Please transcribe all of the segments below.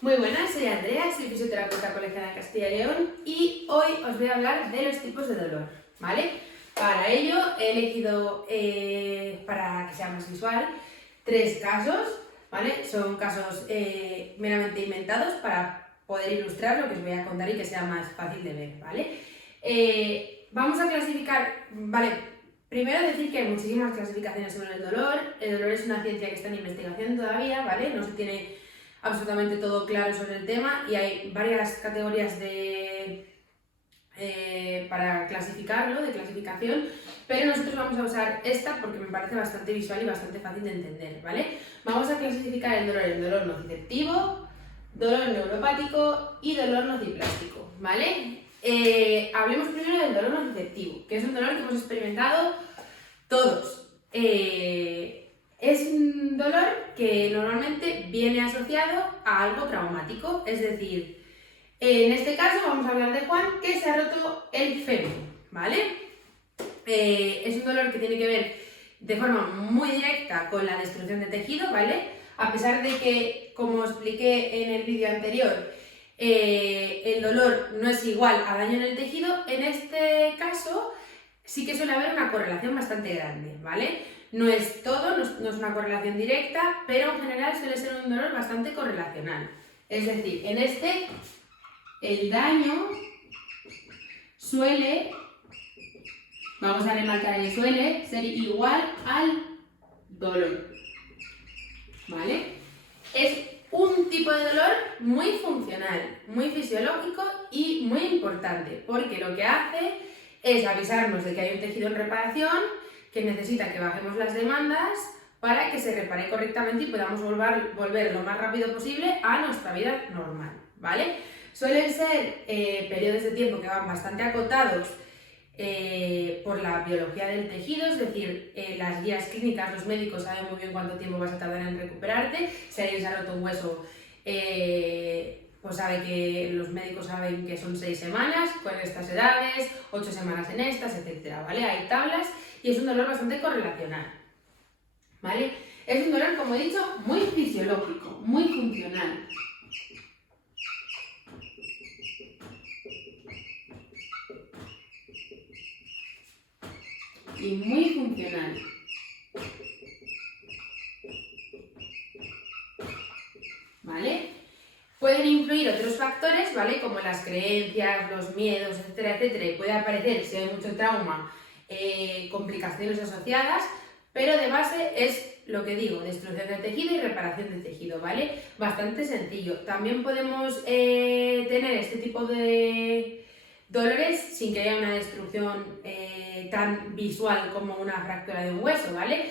Muy buenas, soy Andrea, soy fisioterapeuta colegiada en Castilla y León y hoy os voy a hablar de los tipos de dolor, ¿vale? Para ello he elegido, para que sea más visual, 3 casos, ¿vale? Son casos meramente inventados para poder ilustrar lo que os voy a contar y que sea más fácil de ver, ¿vale? Vamos a clasificar, ¿vale? Primero decir que hay muchísimas clasificaciones sobre el dolor es una ciencia que está en investigación todavía, ¿vale? No se tiene absolutamente todo claro sobre el tema y hay varias categorías para clasificarlo, de clasificación, pero nosotros vamos a usar esta porque me parece bastante visual y bastante fácil de entender, ¿vale? Vamos a clasificar el dolor nociceptivo, dolor neuropático y dolor nociplástico, ¿vale? Hablemos primero del dolor nociceptivo, que es un dolor que hemos experimentado todos. Es un dolor que normalmente viene asociado a algo traumático, es decir, en este caso vamos a hablar de Juan, que se ha roto el fémur, ¿vale? Es un dolor que tiene que ver de forma muy directa con la destrucción de tejido, ¿vale? A pesar de que, como expliqué en el vídeo anterior, el dolor no es igual a daño en el tejido, en este caso sí que suele haber una correlación bastante grande, ¿vale? No es todo, no es una correlación directa, pero en general suele ser un dolor bastante correlacional. Es decir, en este, el daño suele, vamos a remarcar que suele ser igual al dolor, ¿vale? Es un tipo de dolor muy funcional, muy fisiológico y muy importante, porque lo que hace es avisarnos de que hay un tejido en reparación, que necesita que bajemos las demandas para que se repare correctamente y podamos volver lo más rápido posible a nuestra vida normal, ¿vale? Suelen ser periodos de tiempo que van bastante acotados por la biología del tejido, es decir, las guías clínicas, los médicos saben muy bien cuánto tiempo vas a tardar en recuperarte. Si alguien se ha roto un hueso, pues sabe que los médicos saben que son 6 semanas con estas edades, 8 semanas en estas, etcétera, ¿vale? Hay tablas y es un dolor bastante correlacional, ¿vale? Es un dolor, como he dicho, muy fisiológico, muy funcional. Y muy funcional. ¿Vale? Pueden influir otros factores, ¿vale? Como las creencias, los miedos, etcétera, etcétera, y puede aparecer, si hay mucho trauma, complicaciones asociadas, pero de base es lo que digo, destrucción de tejido y reparación de tejido, ¿vale? Bastante sencillo. También podemos tener este tipo de dolores sin que haya una destrucción tan visual como una fractura de un hueso, ¿vale?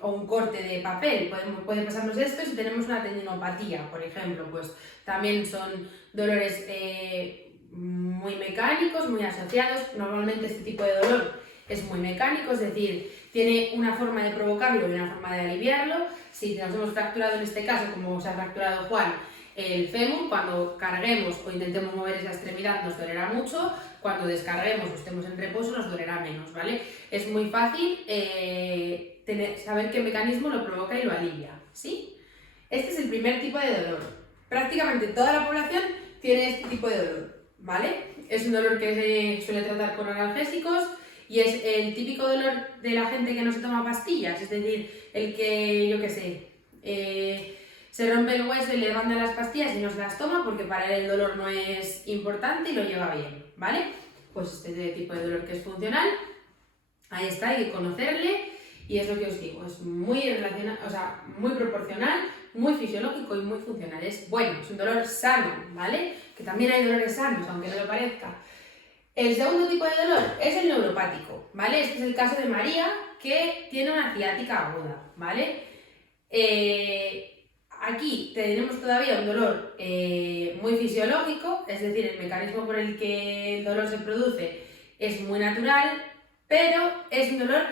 O un corte de papel, puede pasarnos esto si tenemos una tendinopatía, por ejemplo, pues también son dolores muy mecánicos, muy asociados. Normalmente este tipo de dolor es muy mecánico, es decir, tiene una forma de provocarlo y una forma de aliviarlo. Si nos hemos fracturado en este caso, como se ha fracturado Juan, el fémur, cuando carguemos o intentemos mover esa extremidad nos dolerá mucho, cuando descarguemos o estemos en reposo nos dolerá menos, ¿vale? Es muy fácil saber qué mecanismo lo provoca y lo alivia, ¿sí? Este es el primer tipo de dolor. Prácticamente toda la población tiene este tipo de dolor, ¿vale? Es un dolor que se suele tratar con analgésicos y es el típico dolor de la gente que no se toma pastillas, es decir, el que, yo qué sé, se rompe el hueso y le mandan las pastillas y no se las toma porque para él el dolor no es importante y lo lleva bien, ¿vale? Pues este tipo de dolor que es funcional, ahí está, hay que conocerle y es lo que os digo, es muy relacionado, o sea, muy proporcional, muy fisiológico y muy funcional. Es bueno, es un dolor sano, ¿vale? Que también hay dolores sanos, aunque no lo parezca. El segundo tipo de dolor es el neuropático, ¿vale? Este es el caso de María, que tiene una ciática aguda, ¿vale? Aquí tenemos todavía un dolor muy fisiológico, es decir, el mecanismo por el que el dolor se produce es muy natural, pero es un dolor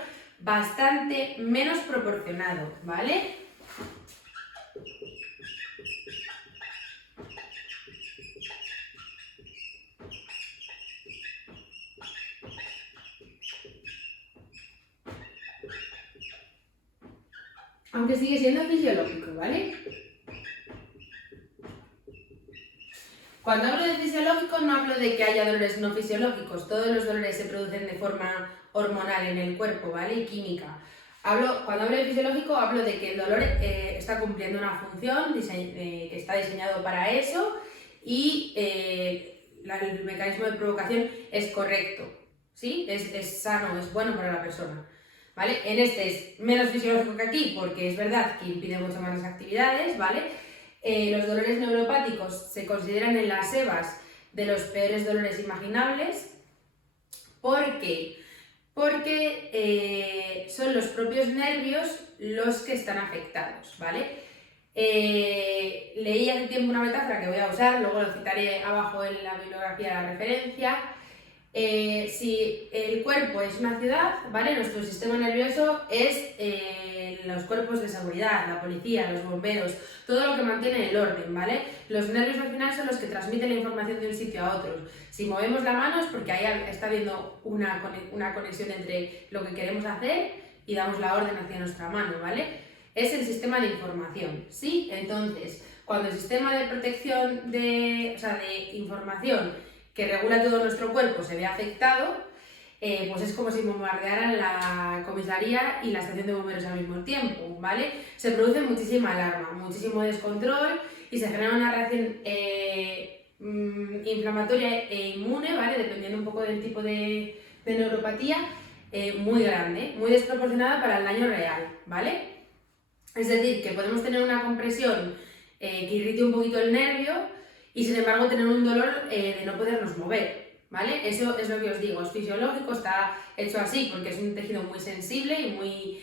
bastante menos proporcionado, ¿vale? Aunque sigue siendo fisiológico, ¿vale? Cuando hablo de fisiológico no hablo de que haya dolores no fisiológicos, todos los dolores se producen de forma hormonal en el cuerpo, ¿vale? Y química. Cuando hablo de fisiológico hablo de que el dolor está cumpliendo una función que está diseñado para eso y el mecanismo de provocación es correcto, ¿sí? Es sano, es bueno para la persona, ¿vale? En este es menos fisiológico que aquí porque es verdad que impide mucho más las actividades, ¿vale? Los dolores neuropáticos se consideran en las EVAs de los peores dolores imaginables. ¿Por qué? Porque son los propios nervios los que están afectados, ¿vale? Leí hace tiempo una metáfora que voy a usar, luego lo citaré abajo en la bibliografía la referencia. Si el cuerpo es una ciudad, ¿vale? Nuestro sistema nervioso es los cuerpos de seguridad, la policía, los bomberos, todo lo que mantiene el orden, ¿vale? Los nervios al final son los que transmiten la información de un sitio a otro. Si movemos la mano es porque ahí está habiendo una conexión entre lo que queremos hacer y damos la orden hacia nuestra mano, ¿vale? Es el sistema de información, ¿sí? Entonces, cuando el sistema de protección de información que regula todo nuestro cuerpo se ve afectado, pues es como si bombardearan la comisaría y la estación de bomberos al mismo tiempo, ¿vale? Se produce muchísima alarma, muchísimo descontrol y se genera una reacción inflamatoria e inmune, ¿vale? Dependiendo un poco del tipo de neuropatía, muy grande, muy desproporcionada para el daño real, ¿vale? Es decir, que podemos tener una compresión que irrite un poquito el nervio y sin embargo tener un dolor de no podernos mover, ¿vale? Eso es lo que os digo, es fisiológico, está hecho así porque es un tejido muy sensible y muy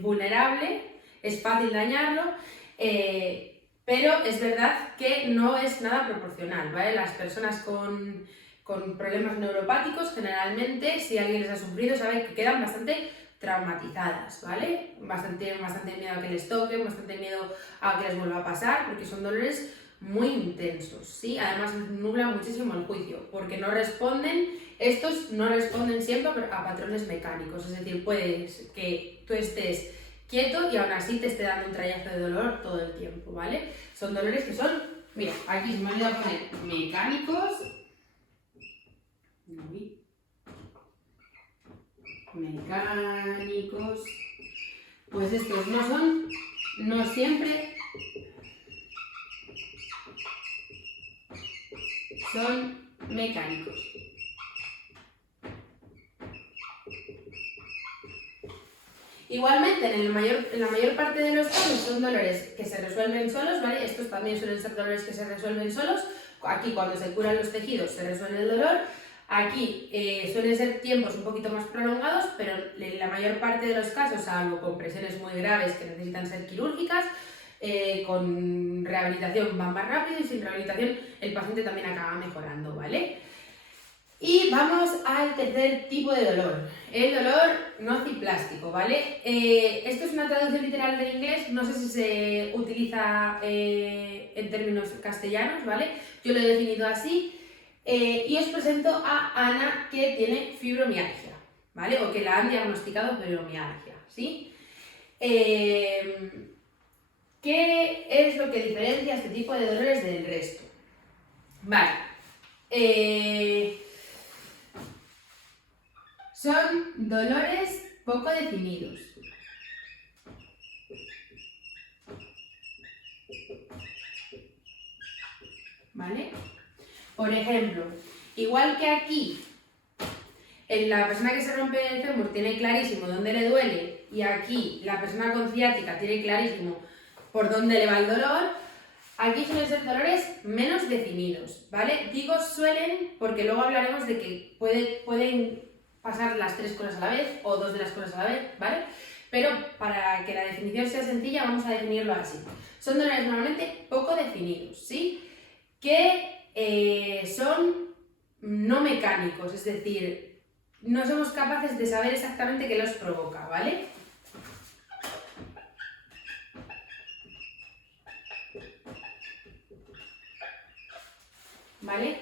vulnerable, es fácil dañarlo, pero es verdad que no es nada proporcional, ¿vale? Las personas con problemas neuropáticos generalmente, si alguien les ha sufrido, sabe que quedan bastante traumatizadas, ¿vale? Bastante miedo a que les toquen, bastante miedo a que les vuelva a pasar, porque son dolores muy intensos, ¿sí? Además nublan muchísimo el juicio, porque estos no responden siempre a patrones mecánicos, es decir, puedes que tú estés quieto y aún así te esté dando un trayazo de dolor todo el tiempo, ¿vale? Son dolores que son, mira, aquí se me ha olvidado poner mecánicos, pues estos no siempre son mecánicos. Igualmente, en la mayor parte de los casos son dolores que se resuelven solos, ¿vale? Estos también suelen ser dolores que se resuelven solos. Aquí, cuando se curan los tejidos, se resuelve el dolor. Aquí suelen ser tiempos un poquito más prolongados, pero en la mayor parte de los casos, salvo compresiones muy graves que necesitan ser quirúrgicas, con rehabilitación van más rápido y sin rehabilitación el paciente también acaba mejorando, ¿vale? Y vamos al tercer tipo de dolor, el dolor nociplástico, ¿vale? Esto es una traducción literal del inglés, no sé si se utiliza en términos castellanos, ¿vale? Yo lo he definido así. Y os presento a Ana, que tiene fibromialgia, ¿vale? O que la han diagnosticado fibromialgia, ¿sí? ¿Qué es lo que diferencia este tipo de dolores del resto? Vale. Son dolores poco definidos. ¿Vale? Por ejemplo, igual que aquí, la persona que se rompe el fémur tiene clarísimo dónde le duele y aquí la persona con ciática tiene clarísimo por dónde le va el dolor, aquí suelen ser dolores menos definidos, ¿vale? Digo suelen porque luego hablaremos de que pueden pasar las tres cosas a la vez o dos de las cosas a la vez, ¿vale? Pero para que la definición sea sencilla vamos a definirlo así. Son dolores normalmente poco definidos, ¿sí? Que son no mecánicos, es decir, no somos capaces de saber exactamente qué los provoca, ¿vale? ¿Vale?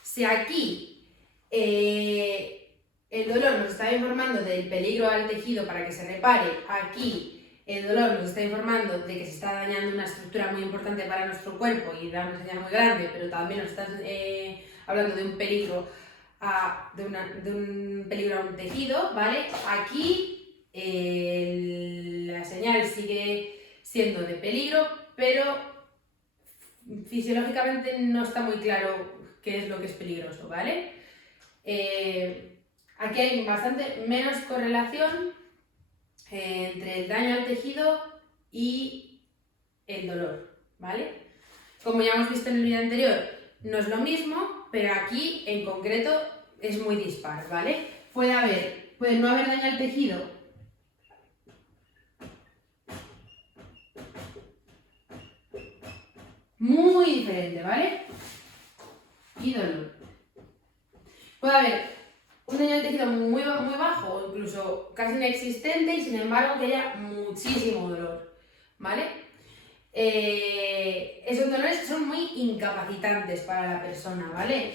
Si aquí el dolor nos está informando del peligro al tejido para que se repare, aquí el dolor nos está informando de que se está dañando una estructura muy importante para nuestro cuerpo y da una señal muy grande, pero también nos está hablando de un peligro de un peligro a un tejido, ¿vale? Aquí la señal sigue siendo de peligro, pero fisiológicamente no está muy claro qué es lo que es peligroso, ¿vale? Aquí hay bastante menos correlación entre el daño al tejido y el dolor, ¿vale? Como ya hemos visto en el vídeo anterior, no es lo mismo, pero aquí en concreto es muy dispar, ¿vale? Puede no haber daño al tejido muy diferente, ¿vale? Y dolor. Puede haber un daño al tejido muy bajo o incluso casi inexistente y sin embargo que haya muchísimo dolor, ¿vale? Esos dolores son muy incapacitantes para la persona, ¿vale?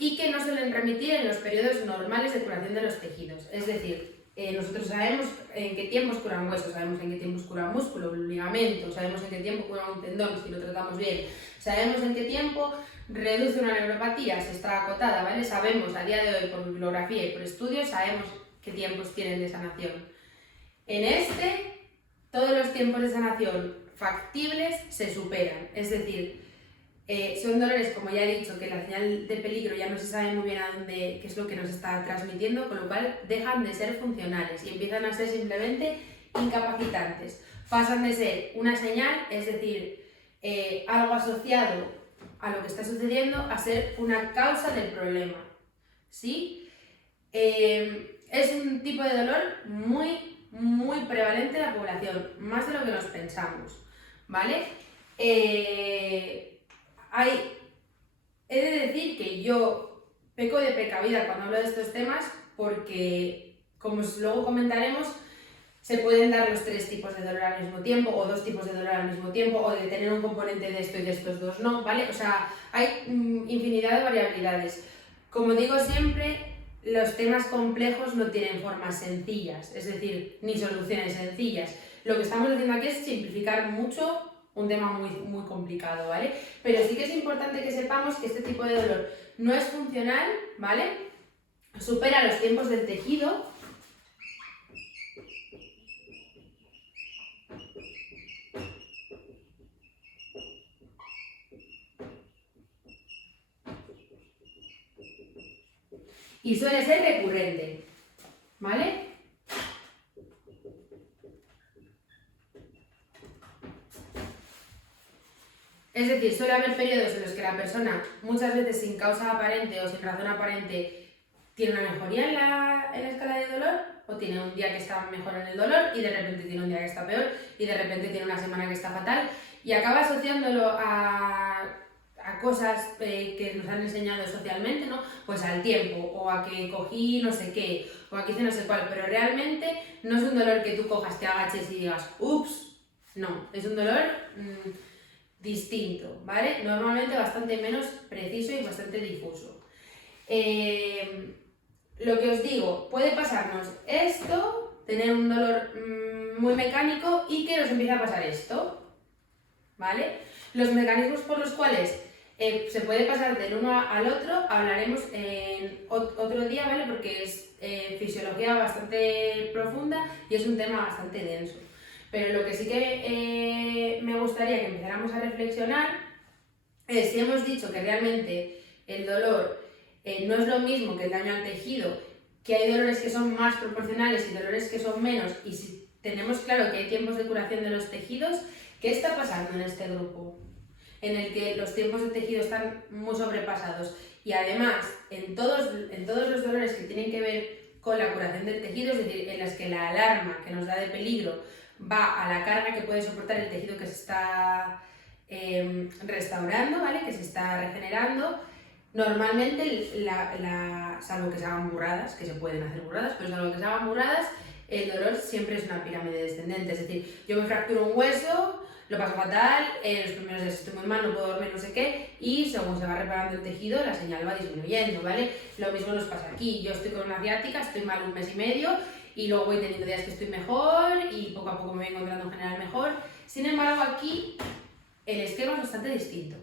Y que no suelen remitir en los periodos normales de curación de los tejidos. Es decir, nosotros sabemos en qué tiempos curan huesos, sabemos en qué tiempos cura músculo, ligamento, sabemos en qué tiempo cura un tendón si lo tratamos bien, sabemos en qué tiempo reduce una neuropatía si está acotada, ¿vale? Sabemos a día de hoy por bibliografía y por estudios, sabemos qué tiempos tienen de sanación. En todos los tiempos de sanación factibles se superan, es decir, son dolores, como ya he dicho, que la señal de peligro ya no se sabe muy bien qué es lo que nos está transmitiendo, con lo cual dejan de ser funcionales y empiezan a ser simplemente incapacitantes. Pasan de ser una señal, es decir, algo asociado a lo que está sucediendo, a ser una causa del problema, ¿sí? Es un tipo de dolor muy prevalente en la población, más de lo que nos pensamos, ¿vale? He de decir que yo peco de precavida cuando hablo de estos temas porque, como luego comentaremos, se pueden dar los 3 tipos de dolor al mismo tiempo o 2 tipos de dolor al mismo tiempo o de tener un componente de esto y de estos dos no, ¿vale? O sea, hay infinidad de variabilidades. Como digo siempre, los temas complejos no tienen formas sencillas, es decir, ni soluciones sencillas. Lo que estamos haciendo aquí es simplificar mucho un tema muy complicado, ¿vale? Pero sí que es importante que sepamos que este tipo de dolor no es funcional, ¿vale? Supera los tiempos del tejido y suele ser recurrente, ¿vale? Es decir, suele haber periodos en los que la persona, muchas veces sin causa aparente o sin razón aparente, tiene una mejoría en la escala de dolor, o tiene un día que está mejor en el dolor y de repente tiene un día que está peor y de repente tiene una semana que está fatal y acaba asociándolo a cosas que nos han enseñado socialmente, ¿no? Pues al tiempo, o a que cogí no sé qué, o a que hice no sé cuál, pero realmente no es un dolor que tú cojas, te agaches y digas, ups, no, es un dolor distinto, ¿vale? Normalmente bastante menos preciso y bastante difuso. Lo que os digo, puede pasarnos esto, tener un dolor muy mecánico y que nos empiece a pasar esto, ¿vale? Los mecanismos por los cuales se puede pasar del uno al otro hablaremos en otro día, ¿vale? Porque es fisiología bastante profunda y es un tema bastante denso. Pero lo que sí que me gustaría que empezáramos a reflexionar es si hemos dicho que realmente el dolor no es lo mismo que el daño al tejido, que hay dolores que son más proporcionales y dolores que son menos, y si tenemos claro que hay tiempos de curación de los tejidos, ¿qué está pasando en este grupo? En el que los tiempos de tejido están muy sobrepasados y además en todos los dolores que tienen que ver con la curación del tejido, es decir, en las que la alarma que nos da de peligro va a la carga que puede soportar el tejido que se está restaurando, ¿vale? Que se está regenerando. Normalmente, salvo que se hagan burradas, que se pueden hacer burradas, pero salvo que se hagan burradas, el dolor siempre es una pirámide descendente. Es decir, yo me fracturo un hueso, lo paso fatal, los primeros días estoy muy mal, no puedo dormir, no sé qué, y según se va reparando el tejido, la señal va disminuyendo, ¿vale? Lo mismo nos pasa aquí, yo estoy con una ciática, estoy mal un mes y medio, y luego voy teniendo días que estoy mejor, y poco a poco me voy encontrando en general mejor. Sin embargo, aquí el esquema es bastante distinto,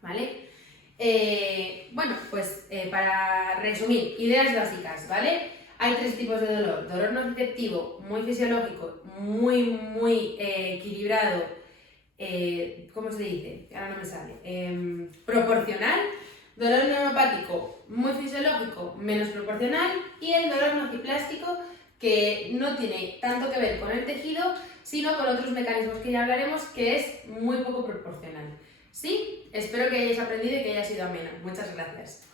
¿vale? Bueno, pues para resumir, ideas básicas, ¿vale? Hay 3 tipos de dolor: dolor nociceptivo, muy fisiológico, muy equilibrado, ¿cómo se dice? Ahora no me sale, proporcional; dolor neuropático, muy fisiológico, menos proporcional; y el dolor nociplástico, que no tiene tanto que ver con el tejido, sino con otros mecanismos que ya hablaremos, que es muy poco proporcional. ¿Sí? Espero que hayáis aprendido y que haya sido ameno. Muchas gracias.